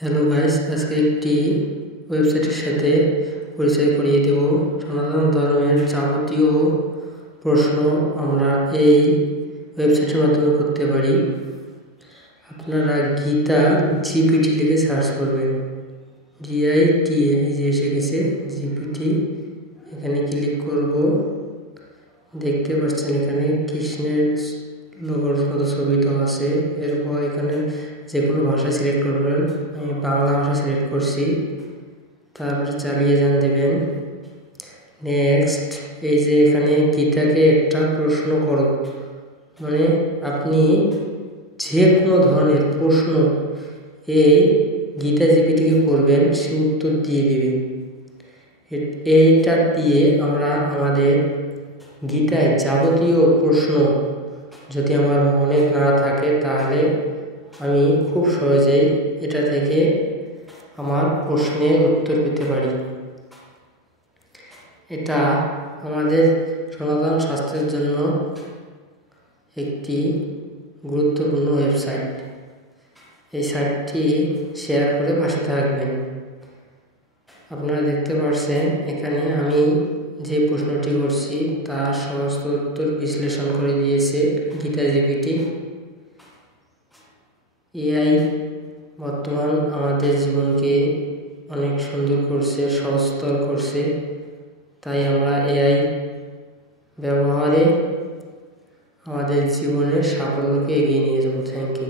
Hello guys, আজকে একটি ওয়েবসাইটের সাথে পরিচয় করিয়ে দেব। সনাতন ধর্মের যাবতীয় প্রশ্ন আমরা এই ওয়েবসাইটের মাধ্যমে করতে পারি। আপনারা গীতা জিপিটি লিখে সার্চ করবেন, GITA যে এসে গেছে জিপিটি, এখানে ক্লিক করব। দেখতে পাচ্ছেন এখানে কৃষ্ণের লোগোর মতো ছবি তো আছে। এরপর এখানে যে কোনো ভাষা সিলেক্ট করবেন, আমি বাংলা ভাষা সিলেক্ট করছি। তারপরে চালিয়ে যান দেবেন। নেক্সট, এই যে এখানে গীতাকে একটা প্রশ্ন করো, মানে আপনি যে কোনো ধরনের প্রশ্ন এই গীতা জিপিটিকে করবেন, সে উত্তর দিয়ে দেবে। এইটা দিয়ে আমরা আমাদের গীতায় যাবতীয় প্রশ্ন যদি আমার মনে না থাকে, তাহলে আমি খুব সহজেই এটা থেকে আমার প্রশ্নের উত্তর পেতে পারি। এটা আমাদের সনাতন শাস্ত্রের জন্য একটি গুরুত্বপূর্ণ ওয়েবসাইট। এই সাইটটি শেয়ার করে পাশে থাকবেন। আপনারা দেখতে পাচ্ছেন এখানে আমি যে প্রশ্নটি করছি তার সমস্ত উত্তর বিশ্লেষণ করে দিয়েছে গীতা জিপিটি। এআই বর্তমান আমাদের জীবনকে অনেক সুন্দর করছে, সহজতর করছে। তাই আমরা এআই ব্যবহারে আমাদের জীবনের সাফল্যকে এগিয়ে নিয়ে যাব। Thank you.